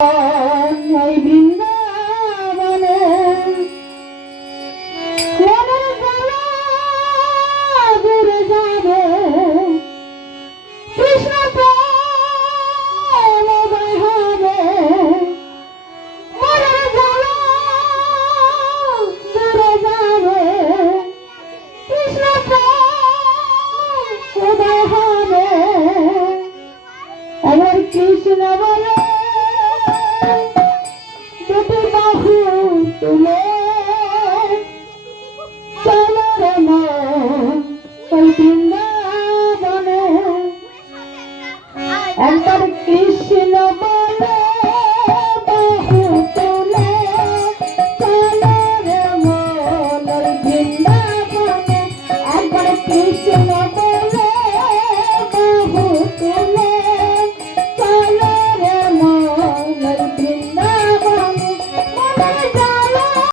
এই বৃন্দাবনে মনের জ্বালা দূরে যাবে কৃষ্ণ প্রেম উদয় হবে মনের জ্বালা দূরে যাবে কৃষ্ণ প্রেম উদয় হবে আমার কৃষ্ণ বলে দুটি বাহু তুলে চলো রে মন ওই বৃন্দাবনে একবার কৃষ্ণ বলে বাহু তুলে চলো রে মন ওই বৃন্দাবনে একবার কৃষ্ণ বলে বাহু তুলে চলো রে মন ওই বৃন্দাবনে মনের